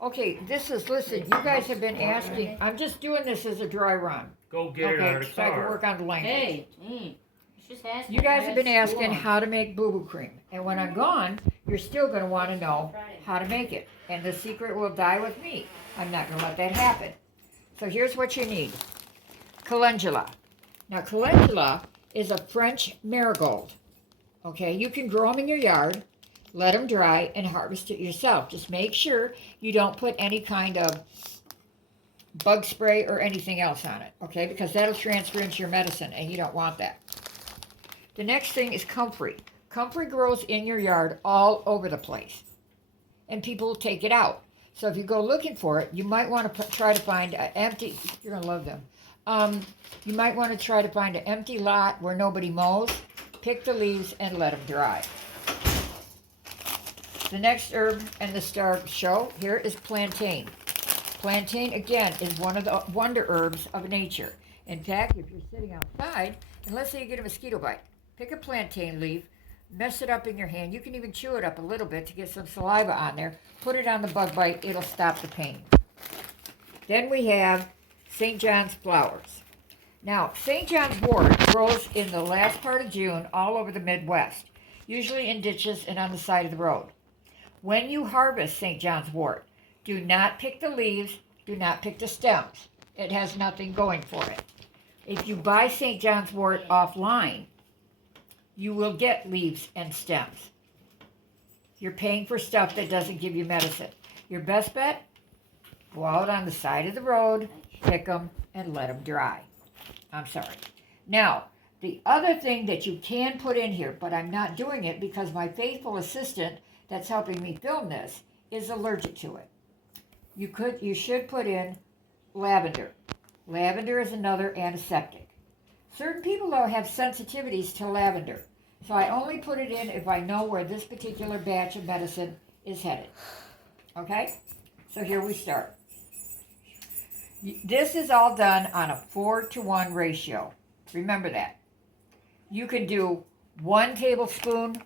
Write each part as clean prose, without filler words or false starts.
Okay, listen, you guys have been asking. I'm just doing this as a dry run. Go get it out of the so I can car. work on the language. Hey, just asking. You guys have been asking how to make boo-boo cream. And when I'm gone, you're still going to want to know how to make it. And the secret will die with me. I'm not going to let that happen. So here's what you need. Calendula. Now, calendula is a French marigold. Okay, you can grow them in your yard, let them dry, and harvest it yourself. Just make sure you don't put any kind of bug spray or anything else on it, okay? Because that'll transfer into your medicine, and you don't want that. The next thing is comfrey. Comfrey grows in your yard all over the place, and people take it out. So if you go looking for it, you might want to try to find an empty, you're going to love them. You might want to try to find an empty lot where nobody mows, pick the leaves, and let them dry. The next herb and the star of the show here is plantain. Plantain, again, is one of the wonder herbs of nature. In fact, if you're sitting outside, and let's say you get a mosquito bite, pick a plantain leaf, mess it up in your hand. You can even chew it up a little bit to get some saliva on there. Put it on the bug bite. It'll stop the pain. Then we have St. John's flowers. Now, St. John's wort grows in the last part of June all over the Midwest, usually in ditches and on the side of the road. When you harvest St. John's wort, do not pick the leaves, do not pick the stems. It has nothing going for it. If you buy St. John's wort offline, you will get leaves and stems. You're paying for stuff that doesn't give you medicine. Your best bet, go out on the side of the road, pick them, and let them dry. I'm sorry. Now, the other thing that you can put in here, but I'm not doing it because my faithful assistant that's helping me film this is allergic to it. You should put in lavender. Lavender is another antiseptic. Certain people, though, have sensitivities to lavender. So I only put it in if I know where this particular batch of medicine is headed. Okay? So here we start. This is all done on a 4-to-1 ratio. Remember that. You can do 1 tablespoon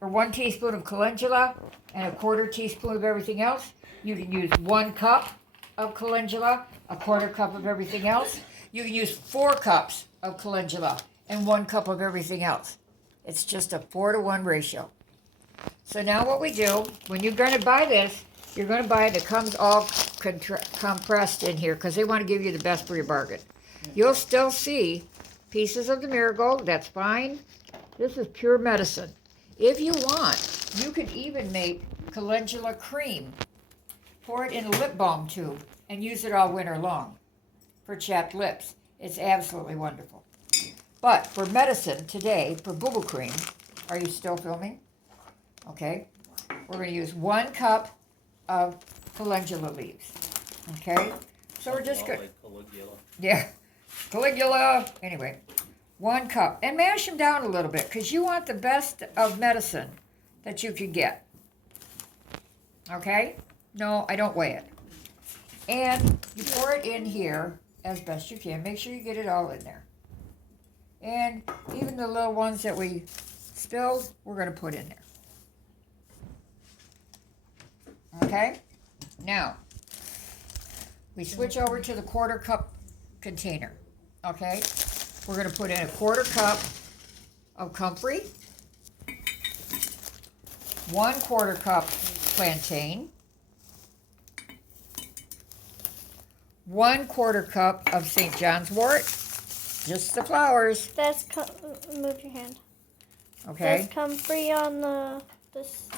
or 1 teaspoon of calendula and a 1/4 teaspoon of everything else. You can use 1 cup of calendula, a 1/4 cup of everything else. You can use 4 cups of calendula and 1 cup of everything else. It's just a 4-to-1 ratio. So now what we do, when you're going to buy this, you're going to buy it. It comes all compressed in here because they want to give you the best for your bargain. You'll still see pieces of the marigold. That's fine. This is pure medicine. If you want, you could even make calendula cream. Pour it in a lip balm tube and use it all winter long for chapped lips. It's absolutely wonderful. But for medicine today, for boo-boo cream, are you still filming? Okay. We're going to use 1 cup of calendula leaves. Okay. So we're just good. Like Caligula. Yeah. Caligula. Anyway, 1 cup. And mash them down a little bit because you want the best of medicine that you can get. Okay? No, I don't weigh it. And you pour it in here as best you can. Make sure you get it all in there. And even the little ones that we spilled, we're going to put in there. Okay? Now, we switch over to the 1/4 cup container. Okay? We're going to put in a 1/4 cup of comfrey, 1/4 cup plantain, 1/4 cup of St. John's wort, just the flowers. Move your hand. Okay? That's comfrey on the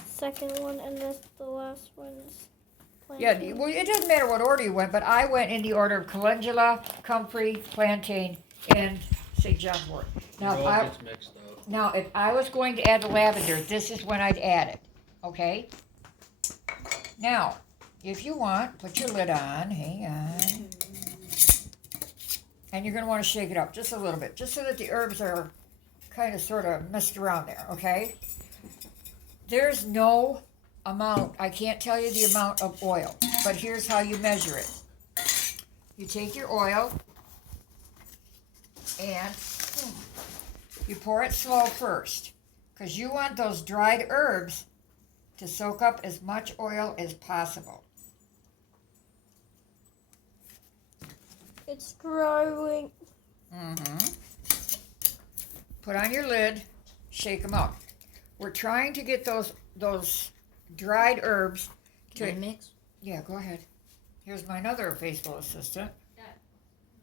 second one, and the last one is Yeah, plantain. well, it doesn't matter what order you went, but I went in the order of calendula, comfrey, plantain, and St. John's wort. It all gets mixed up. Now, if I was going to add the lavender, this is when I'd add it, okay? Now, if you want, put your lid on, hang on. And you're going to want to shake it up just a little bit, just so that the herbs are kind of sort of messed around there, okay? There's no amount, I can't tell you the amount of oil, but here's how you measure it. You take your oil and you pour it slow first, because you want those dried herbs to soak up as much oil as possible. It's growing. Put on your lid, shake them out. We're trying to get those dried herbs to mix. Yeah, go ahead. Here's my other faithful assistant.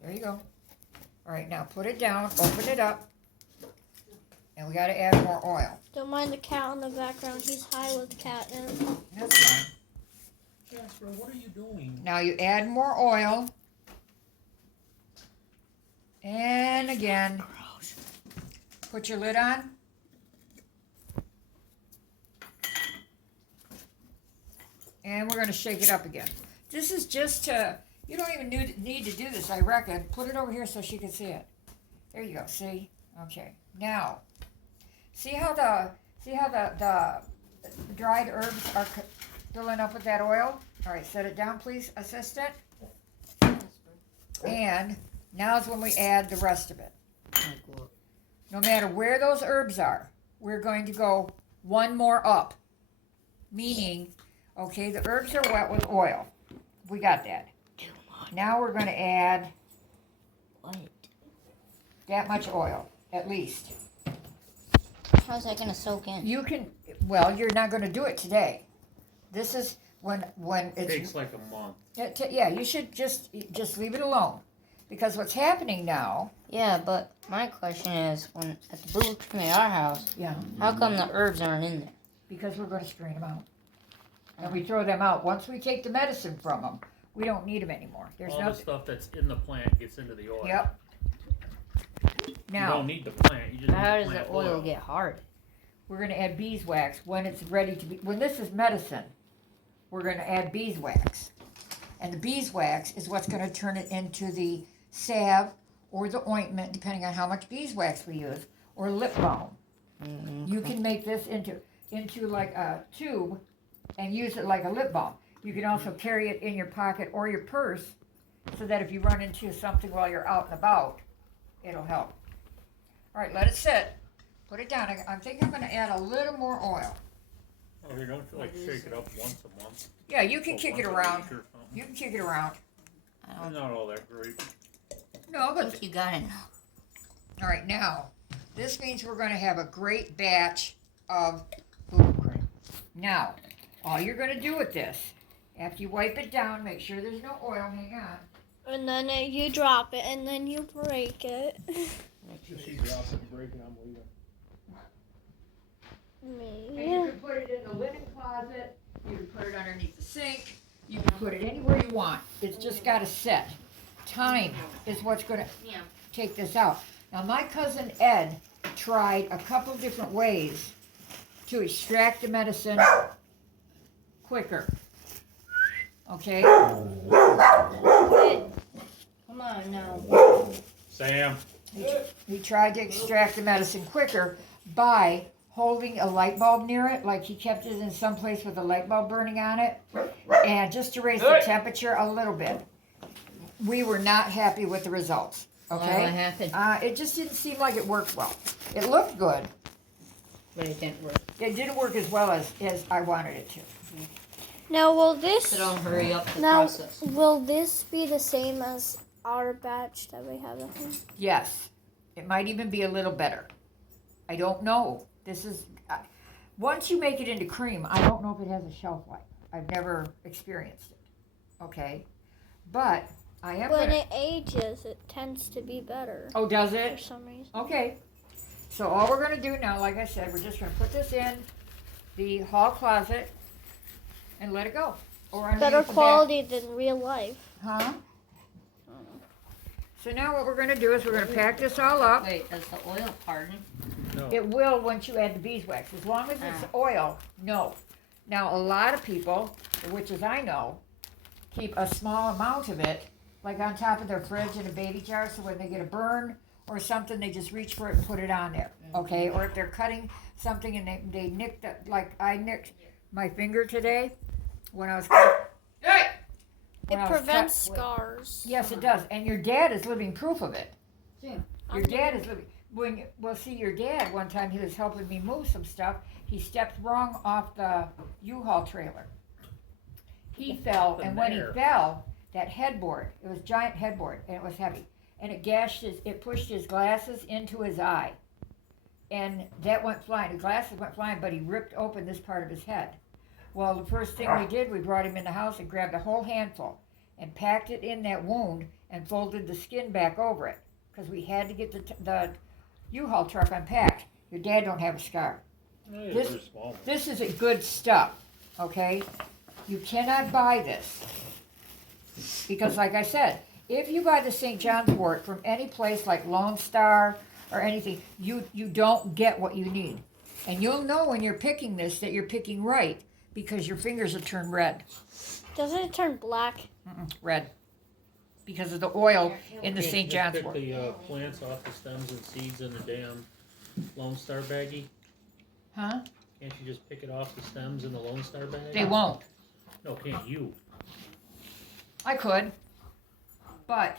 There you go. All right, now put it down, open it up, and we got to add more oil. Don't mind the cat in the background. He's high with catnip. That's fine. Jasper, what are you doing? Now you add more oil. And again, put your lid on. And we're going to shake it up again. This is just to, you don't even need to do this, I reckon. Put it over here so she can see it. There you go, see? Okay. Now, see how the dried herbs are filling up with that oil? All right, set it down, please, assistant. And now's when we add the rest of it. No matter where those herbs are, we're going to go one more up. Meaning, okay, the herbs are wet with oil. We got that. Now we're going to add that much oil, at least. How's that gonna soak in? You can, well, you're not going to do it today. This is when It it's... takes like a month. Yeah, you should just leave it alone. Because what's happening now... Yeah, but my question is, when at the booboo tree at our house, Yeah. how come the herbs aren't in there? Because we're going to strain them out. And we throw them out. Once we take the medicine from them, we don't need them anymore. There's All the nothing... stuff that's in the plant gets into the oil. Yep. You Now... don't need the plant. You just How need does plant the oil get hard? We're going to add beeswax when it's ready to be, when this is medicine, we're going to add beeswax. And the beeswax is what's going to turn it into the salve or the ointment, depending on how much beeswax we use, or lip balm. You can make this into like a tube and use it like a lip balm. You can also carry it in your pocket or your purse so that if you run into something while you're out and about, it'll help. All right, let it sit. Put it down. I think I'm going to add a little more oil. Oh, you don't like shake it up once a month? Yeah, you can Or kick once it a around. week or something? You can kick it around. It's not all that great. No, I but think you got it. all right, now this means we're going to have a great batch of booboo cream. Now, all you're going to do with this, after you wipe it down, make sure there's no oil. Hang on. And then you drop it, and then you break it. If she drops it and break it, I'm leaving. And Me. you can put it in the linen closet. You can put it underneath the sink. You can put it anywhere you want. It's just got to set. Time is what's going to take this out. Now, my cousin Ed tried a couple different ways to extract the medicine quicker. Okay? Come on now. Sam. He tried to extract the medicine quicker by holding a light bulb near it, like he kept it in some place with a light bulb burning on it, and just to raise the temperature a little bit. We were not happy with the results. Okay? What happened? It just didn't seem like it worked well. It looked good. But it didn't work. It didn't work as well as I wanted it to. Now, will this... So don't hurry up the Now, process. will this be the same as our batch that we have at home? Yes. It might even be a little better. I don't know. This is... once you make it into cream, I don't know if it has a shelf life. I've never experienced it. Okay? But I am When gonna... it ages, it tends to be better Oh, does for it? some reason. Okay. So all we're going to do now, like I said, we're just going to put this in the hall closet and let it go. Or underneath Better the back. quality than real life. Huh? So now what we're going to do is we're going to pack this all up. Wait, does the oil harden? No. It will once you add the beeswax. As long as it's oil, no. Now, a lot of people, the witches I know, keep a small amount of it, like on top of their fridge in a baby jar, so when they get a burn or something, they just reach for it and put it on there, okay? Or if they're cutting something and they nicked it, like I nicked my finger today when I was Hey! It When I was prevents cut- scars. Yes, it does. And your dad is living proof of it. Yeah. Your dad is living. See, your dad, one time he was helping me move some stuff. He stepped wrong off the U-Haul trailer. He fell, and when he fell, that headboard. It was a giant headboard, and it was heavy. And it pushed his glasses into his eye. And that went flying. The glasses went flying, but he ripped open this part of his head. Well, the first thing we did, we brought him in the house and grabbed a whole handful and packed it in that wound and folded the skin back over it, because we had to get the U-Haul truck unpacked. Your dad don't have a scar. Yeah, This- they're small. This is a good stuff, okay? You cannot buy this. Because like I said, if you buy the St. John's wort from any place like Lone Star or anything, you don't get what you need. And you'll know when you're picking this that you're picking right, because your fingers will turn red. Doesn't it turn black? Red. Because of the oil in the Can't St. you just John's pick wort. the plants off the stems and seeds in the damn Lone Star baggie? Huh? Can't you just pick it off the stems in the Lone Star bag? They won't. No, can't you? I could. But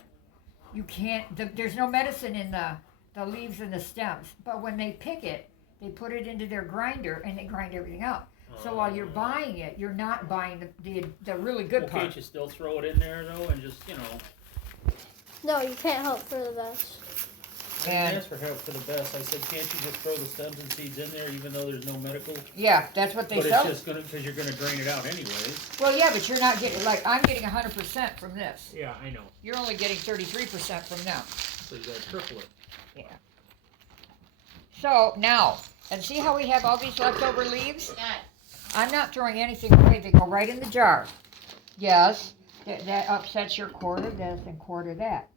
you can't, there's no medicine in the leaves and the stems. But when they pick it, they put it into their grinder and they grind everything out. So while you're buying it, you're not buying the really good Well, part. can't you still throw it in there though and just, you know? No, you can't hope for the best. I And didn't ask for help for the best. I said, can't you just throw the stems and seeds in there even though there's no medical? yeah, that's what they But sell. it's just gonna, because you're gonna drain it out anyways. Well, yeah, but you're not getting, like, I'm getting 100% from this. Yeah, I know. You're only getting 33% from them. So you gotta triple it. Yeah. So now, and see how we have all these leftover leaves? I'm not throwing anything away. They go right in the jar. Yes, that upsets your quart of this and quart of that.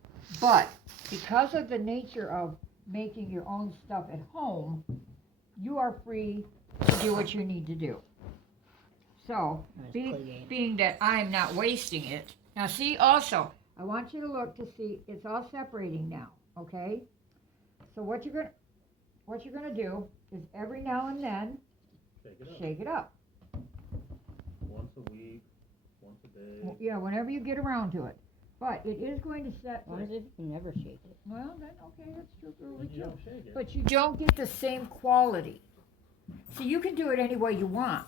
But because of the nature of making your own stuff at home, you are free to do what you need to do. So, being that I'm not wasting it. Now see also, I want you to look to see, it's all separating now, okay? So what you're gonna do is every now and then, Shake it up. shake it up. Once a week, once a day. Yeah, whenever you get around to it. But it is going to set, What is it? You never shake it. well, then, okay, that's true for Then you too. don't shake it. But you don't get the same quality. See, you can do it any way you want.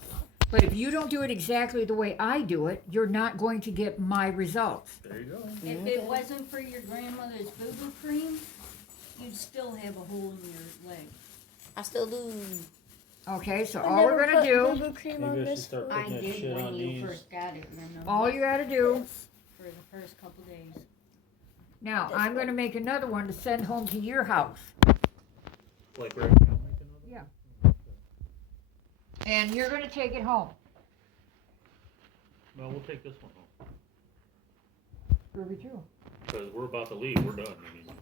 But if you don't do it exactly the way I do it, you're not going to get my results. There you go. If it wasn't for your grandmother's boo-boo cream, you'd still have a hole in your leg. I still do. Okay, so I all we're never gonna put do, boo-boo cream Maybe on I should this start food. I putting that did shit when on you these. first got it, remember? all you gotta do, For the first couple days. now, I'm gonna make another one to send home to your house. Like right now, make another? Yeah. And you're gonna take it home. Well, we'll take this one home. Ruby too. Because we're about to leave. We're done. I mean,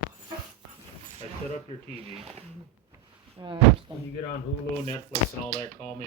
I set up your TV. When you get on Hulu, Netflix, and all that, call me.